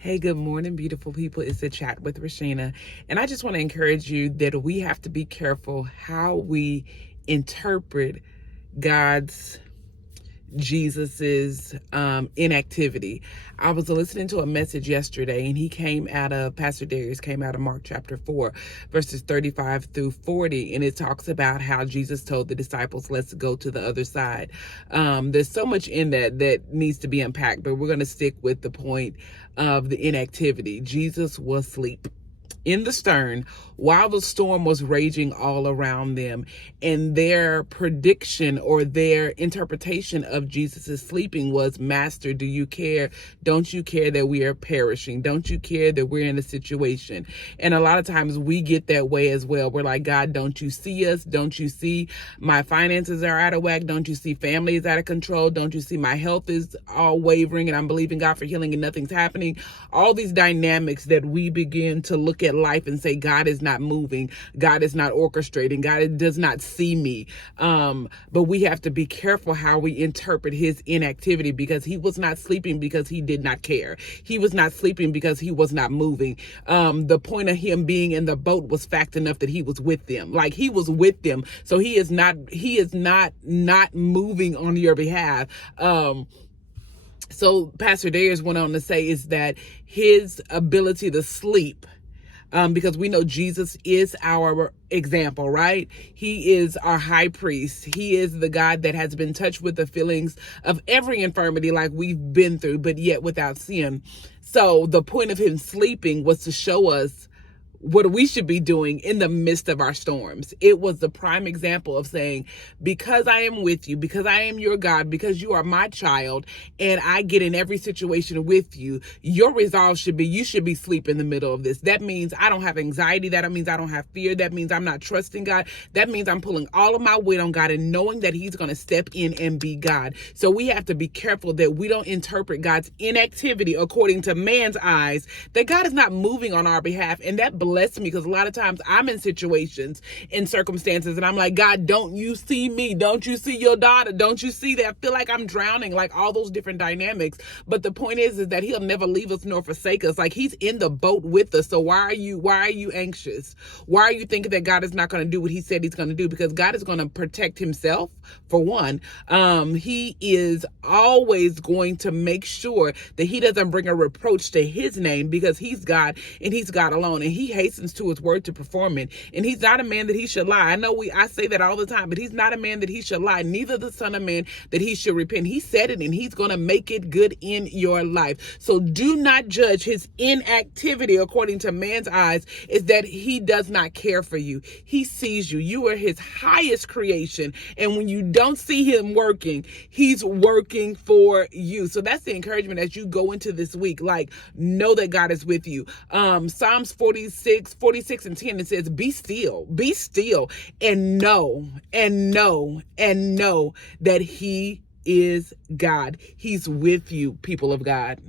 Hey, good morning, beautiful people. It's a chat with Rashina. And I just want to encourage you that we have to be careful how we interpret God's Jesus's inactivity. I was listening to a message yesterday, and Pastor Darius came out of Mark chapter 4, verses 35 through 40, and it talks about how Jesus told the disciples, let's go to the other side. There's so much in that needs to be unpacked, but we're going to stick with the point of the inactivity. Jesus was asleep in the stern while the storm was raging all around them, and their prediction or their interpretation of Jesus' sleeping was, Master, do you care? Don't you care that we are perishing? Don't you care that we're in a situation? And a lot of times we get that way as well. We're like, God, don't you see us? Don't you see my finances are out of whack? Don't you see family is out of control? Don't you see my health is all wavering and I'm believing God for healing and nothing's happening? All these dynamics that we begin to look at life and say, God is not moving, God is not orchestrating, God does not see me. But we have to be careful how we interpret his inactivity, because he was not sleeping because he did not care. He was not sleeping because he was not moving. The point of him being in the boat was fact enough that he was with them. Like, he was with them. So he is not moving on your behalf. So Pastor Darius went on to say is that his ability to sleep, because we know Jesus is our example, right? He is our high priest. He is the God that has been touched with the feelings of every infirmity like we've been through, but yet without sin. So the point of him sleeping was to show us what we should be doing in the midst of our storms. It was the prime example of saying, because I am with you, because I am your God, because you are my child, and I get in every situation with you, your resolve should be, you should be asleep in the middle of this. That means I don't have anxiety. That means I don't have fear. That means I'm not trusting God. That means I'm pulling all of my weight on God and knowing that he's going to step in and be God. So we have to be careful that we don't interpret God's inactivity according to man's eyes, that God is not moving on our behalf. And that bless me, because a lot of times I'm in situations, in circumstances, and I'm like, God, don't you see me? Don't you see your daughter? Don't you see that I feel like I'm drowning? Like, all those different dynamics. But the point is that he'll never leave us nor forsake us. Like, he's in the boat with us. So why are you anxious? Why are you thinking that God is not going to do what he said he's going to do? Because God is going to protect himself, for one. He is always going to make sure that he doesn't bring a reproach to his name, because he's God and he's God alone, and he hastens to his word to perform it. And he's not a man that he should lie. I say that all the time, but he's not a man that he should lie, neither the son of man that he should repent. He said it, and he's going to make it good in your life. So do not judge his inactivity according to man's eyes, is that he does not care for you. He sees you. You are his highest creation. And when you don't see him working, he's working for you. So that's the encouragement as you go into this week. Like, know that God is with you. Psalms 46 and 10, it says, be still and know that he is God. He's with you, people of God.